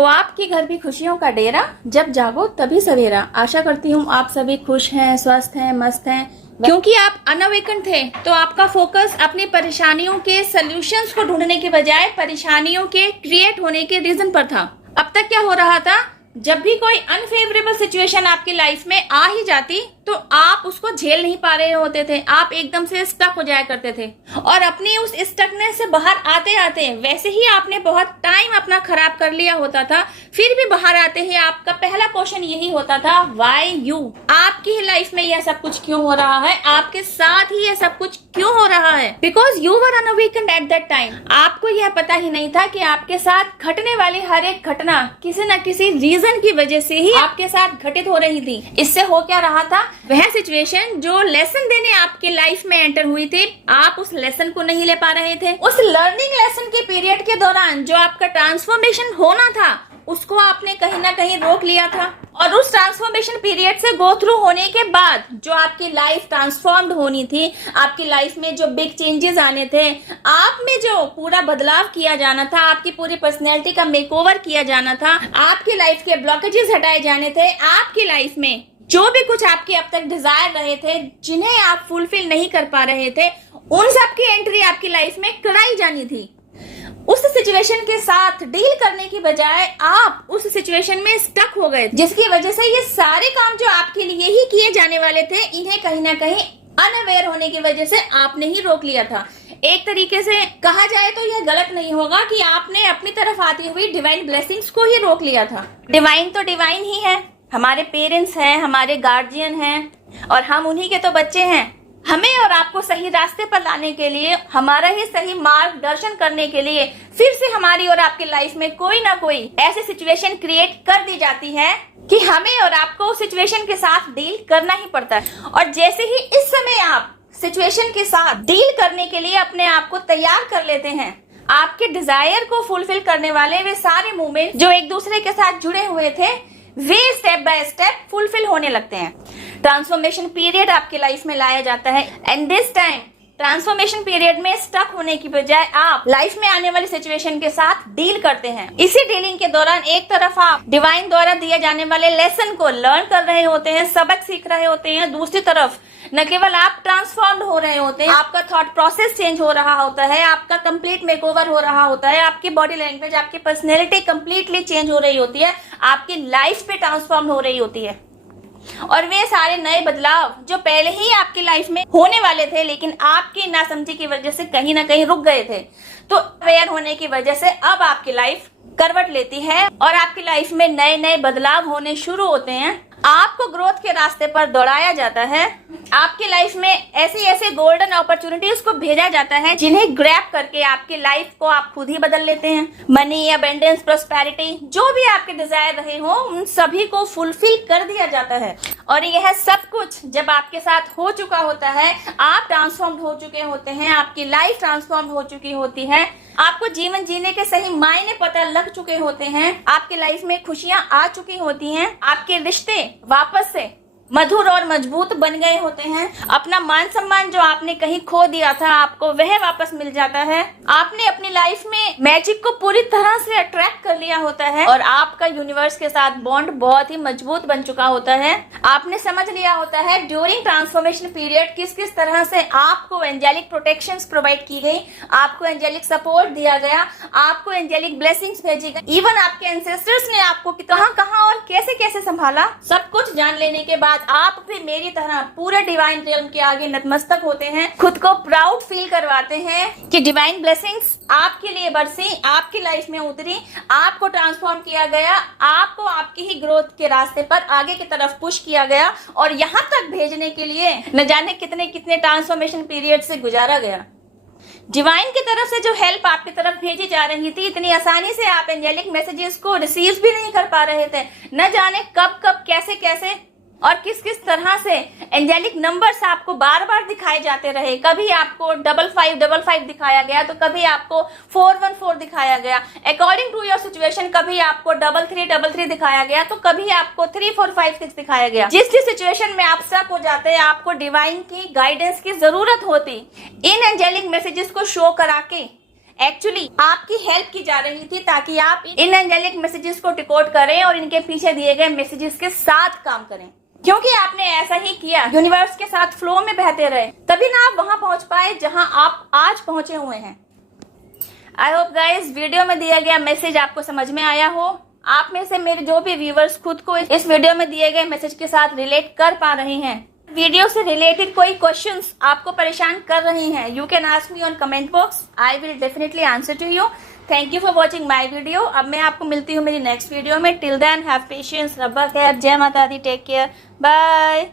हो आपके घर भी खुशियों का डेरा, जब जागो तभी सवेरा। आशा करती हूँ आप सभी खुश हैं, स्वस्थ हैं, मस्त हैं। क्योंकि आप अनअवेकन थे तो आपका फोकस अपनी परेशानियों के सॉल्यूशंस को ढूंढने के बजाय परेशानियों के क्रिएट होने के रीजन पर था। अब तक क्या हो रहा था, जब भी कोई अनफेवरेबल सिचुएशन आपकी लाइफ में आ ही जाती तो आप उसको झेल नहीं पा रहे होते थे, आप एकदम से स्टक हो जाया करते थे। और अपनी उस स्टकनेस से बाहर आते आते वैसे ही आपने बहुत टाइम अपना खराब कर लिया होता था, फिर भी बाहर आते ही आपका पहला क्वेश्चन यही होता था, व्हाई यू। आपकी ही लाइफ में यह सब कुछ क्यों हो रहा है, आपके साथ ही यह सब कुछ क्यों हो रहा है? Because you were unawakened at that time. आपको यह पता ही नहीं था कि आपके साथ घटने वाली हर एक घटना किसी न किसी रीजन की वजह से ही आपके साथ घटित हो रही थी। इससे हो क्या रहा था, वह सिचुएशन जो लेसन देने आपके लाइफ में एंटर हुई थी, आप उस लेसन को नहीं ले पा रहे थे। उस लर्निंग लेसन के पीरियड के दौरान जो आपका ट्रांसफॉर्मेशन होना था उसको आपने कहीं ना कहीं रोक लिया था। और उस ट्रांसफॉर्मेशन पीरियड से गो थ्रू होने के बाद जो आपकी लाइफ ट्रांसफॉर्म्ड होनी थी, आपकी लाइफ में जो बिग चेंजेस आने थे, आप में जो पूरा बदलाव किया जाना था, आपकी पूरी पर्सनैलिटी का मेकओवर किया जाना था, आपकी लाइफ के ब्लॉकेजेस हटाए जाने थे, आपकी लाइफ में जो भी कुछ आपके अब तक डिजायर रहे थे जिन्हें आप फुलफिल नहीं कर पा रहे थे, उन सब की एंट्री आपकी लाइफ में कराई जानी थी। उस सिचुएशन के साथ डील करने की बजाय आप उस सिचुएशन में स्टक हो गए, जिसकी वजह से ये सारे काम जो आपके लिए ही किए जाने वाले थे, इन्हें कहीं ना कहीं अनअवेयर होने की वजह से आपने ही रोक लिया था। एक तरीके से कहा जाए तो यह गलत नहीं होगा कि आपने अपनी तरफ आती हुई डिवाइन ब्लेसिंग्स को ही रोक लिया था। डिवाइन तो डिवाइन ही है, हमारे पेरेंट्स हैं, हमारे गार्जियन हैं और हम उन्हीं के तो बच्चे हैं। हमें और आपको सही रास्ते पर लाने के लिए, हमारा ही सही मार्गदर्शन करने के लिए फिर से हमारी और आपकी लाइफ में कोई ना कोई ऐसी सिचुएशन क्रिएट कर दी जाती है कि हमें और आपको उस सिचुएशन के साथ डील करना ही पड़ता है। और जैसे ही इस समय आप सिचुएशन के साथ डील करने के लिए अपने आप को तैयार कर लेते हैं, आपके डिजायर को फुलफिल करने वाले वे सारे मूवमेंट जो एक दूसरे के साथ जुड़े हुए थे, वे स्टेप बाय स्टेप फुलफिल होने लगते हैं। ट्रांसफॉर्मेशन पीरियड आपकी लाइफ में लाया जाता है and this time transformation period में स्टक होने की बजाय आप लाइफ में आने वाली सिचुएशन के साथ डील करते हैं। इसी डीलिंग के दौरान एक तरफ आप डिवाइन द्वारा दिए जाने वाले लेसन को लर्न कर रहे होते हैं, सबक सीख रहे होते हैं, दूसरी तरफ न केवल आप ट्रांसफॉर्म्ड हो रहे होते हैं, आपका थॉट प्रोसेस चेंज हो रहा होता है, आपका कंप्लीट मेकओवर हो रहा होता है, आपकी बॉडी लैंग्वेज, आपकी पर्सनैलिटी कंप्लीटली चेंज हो रही होती है, आपकी लाइफ पे ट्रांसफॉर्म हो रही होती है। और वे सारे नए बदलाव जो पहले ही आपकी लाइफ में होने वाले थे लेकिन आपकी नासमझी की वजह से कहीं ना कहीं रुक गए थे, तो अवेयर होने की वजह से अब आपकी लाइफ करवट लेती है और आपकी लाइफ में नए नए बदलाव होने शुरू होते हैं। आपको ग्रोथ के रास्ते पर दौड़ाया जाता है, आपकी लाइफ में ऐसी ऐसे गोल्डन अपॉर्चुनिटीज को भेजा जाता है जिन्हें ग्रैब करके आपकी लाइफ को आप खुद ही बदल लेते हैं। मनी, अबंडेंस, प्रोस्पेरिटी, जो भी आपके डिजायर रहे हो, उन सभी को फुलफिल कर दिया जाता है। और यह सब कुछ जब आपके साथ हो चुका होता है, आप ट्रांसफॉर्म्ड हो चुके होते हैं, आपकी लाइफ ट्रांसफॉर्म्ड हो चुकी होती है, आपको जीवन जीने के सही मायने पता लग चुके होते हैं, आपकी लाइफ में खुशियां आ चुकी होती हैं, आपके रिश्ते वापस से मधुर और मजबूत बन गए होते हैं, अपना मान सम्मान जो आपने कहीं खो दिया था आपको वह वापस मिल जाता है, आपने अपनी लाइफ में मैजिक को पूरी तरह से अट्रैक्ट कर लिया होता है और आपका यूनिवर्स के साथ बॉन्ड बहुत ही मजबूत बन चुका होता है। आपने समझ लिया होता है ड्यूरिंग ट्रांसफॉर्मेशन पीरियड किस किस तरह से आपको एंजेलिक प्रोटेक्शंस प्रोवाइड की गई, आपको एंजेलिक सपोर्ट दिया गया, आपको एंजेलिक ब्लेसिंग्स भेजी गई, इवन आपके एंसेस्टर्स ने आपको कहां कहां और कैसे कैसे संभाला। सब कुछ जान लेने के बाद आप भी मेरी तरह पूरे डिवाइन रियल्म के आगे नतमस्तक होते हैं, खुद को प्राउड फील करवाते हैं कि डिवाइन ब्लेसिंग्स आपके लिए बरसी, आपकी लाइफ में उतरी, आपको ट्रांसफॉर्म किया गया, आपको आपकी ही ग्रोथ के रास्ते पर आगे की तरफ पुश किया गया और यहाँ तक भेजने के लिए न जाने कितने कितने ट्रांसफॉर्मेशन पीरियड से गुजारा गया। डिवाइन की तरफ से जो हेल्प आपकी तरफ भेजी जा रही थी, इतनी आसानी से आप एंजेलिक मैसेजेस को रिसीव भी नहीं कर पा रहे थे। न जाने कब कब कैसे कैसे और किस किस तरह से एंजेलिक नंबर्स आपको बार बार दिखाए जाते रहे। कभी आपको 5555 दिखाया गया तो कभी आपको 414 दिखाया गया, अकॉर्डिंग टू योर सिचुएशन कभी आपको 3333 दिखाया गया तो कभी आपको 3456 दिखाया गया। जिस जिस सिचुएशन में आप स्टक हो जाते हैं, आपको डिवाइन की गाइडेंस की जरूरत होती, इन एंजेलिक मैसेजेस को शो करा के एक्चुअली आपकी हेल्प की जा रही थी ताकि आप इन एंजेलिक मैसेजेस को डिकोड करें और इनके पीछे दिए गए मैसेजेस के साथ काम करें। क्योंकि आपने ऐसा ही किया, यूनिवर्स के साथ फ्लो में बहते रहे, तभी ना आप वहां पहुंच पाए जहां आप आज पहुंचे हुए हैं। आई होप गाइस वीडियो में दिया गया मैसेज आपको समझ में आया हो। आप में से मेरे जो भी व्यूवर्स खुद को इस वीडियो में दिए गए मैसेज के साथ रिलेट कर पा रहे हैं, वीडियो से रिलेटेड कोई क्वेश्चंस आपको परेशान कर रही हैं, you can ask me on comment box, I will definitely answer to you. Thank you for watching my video. अब मैं आपको मिलती हूँ मेरी नेक्स्ट वीडियो में। टिल देन हैव पेशेंस, रब्बा खैर, जय माता दी, टेक केयर, बाय।